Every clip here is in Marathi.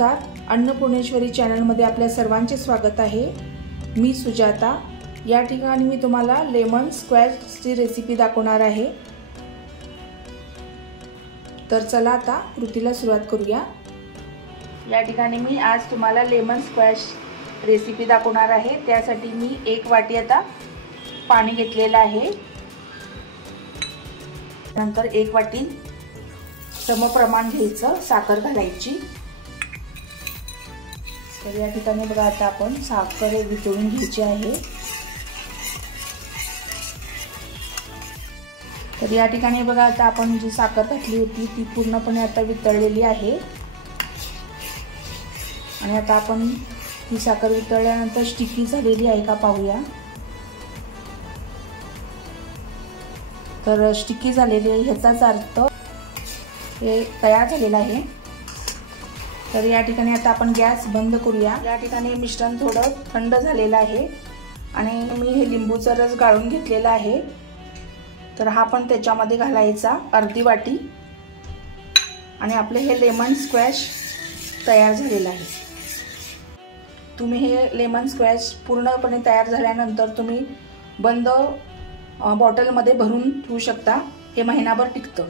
नमस्कार, अन्नपूर्णेश्वरी चॅनलमध्ये आपल्या सर्वांचे स्वागत आहे। मी सुजाता। या ठिकाणी मी तुम्हाला लेमन स्क्वॅशची रेसिपी दाखवणार आहे। तर चला आता कृतीला सुरुवात करूया। या ठिकाणी मी आज तुम्हाला लेमन स्क्वॅश रेसिपी दाखवणार आहे। त्यासाठी मी 1 वाटी आता पाणी घेतलेलं आहे। नंतर 1 वाटी समप्रमाण घ्यायचं, साखर घालायची। तर या ठिकाणी बघा आता आपण साखर वितळून घ्यायची आहे। तर या ठिकाणी बघा आता आपण जी साखर घातली होती ती पूर्णपणे आता वितळलेली आहे। आणि आता आपण ही साखर वितळल्यानंतर स्टिकी झालेली आहे का पाहूया। तर स्टिकी झालेली आहे, ह्याचाच अर्थ हे तयार झालेलं आहे। तर या ठिकाणी आता आपण गॅस बंद करूया। या ठिकाणी मिश्रण थोडं थंड झालेलं आहे आणि मी हे लिंबूचा रस गाळून घेतलेला आहे। तर हा पण त्याच्यामध्ये घालायचा, अर्धी वाटी। आणि आपले हे लेमन स्क्वॅश तयार झालेलं आहे। तुम्ही हे लेमन स्क्वॅश पूर्णपणे तयार झाल्यानंतर तुम्ही बंद बॉटलमध्ये भरून ठेवू शकता, हे महिनाभर टिकतं।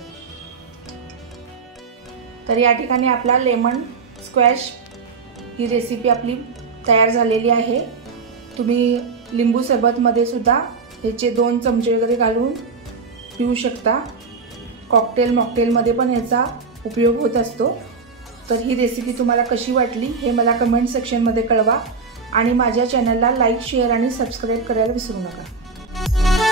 तर या ठिकाणी आपला लेमन स्क्वॅश ही रेसिपी आपली तयार झालेली आहे। तुम्ही लिंबू सरबतमध्ये सुद्धा याचे 2 चमचे वगैरे घालून पिऊ शकता। कॉकटेल मॉकटेलमध्ये पण याचा उपयोग होत असतो। तर ही रेसिपी तुम्हाला कशी वाटली हे मला कमेंट सेक्शनमध्ये कळवा आणि माझ्या चॅनलला लाईक, शेअर आणि सबस्क्राईब करायला विसरू नका।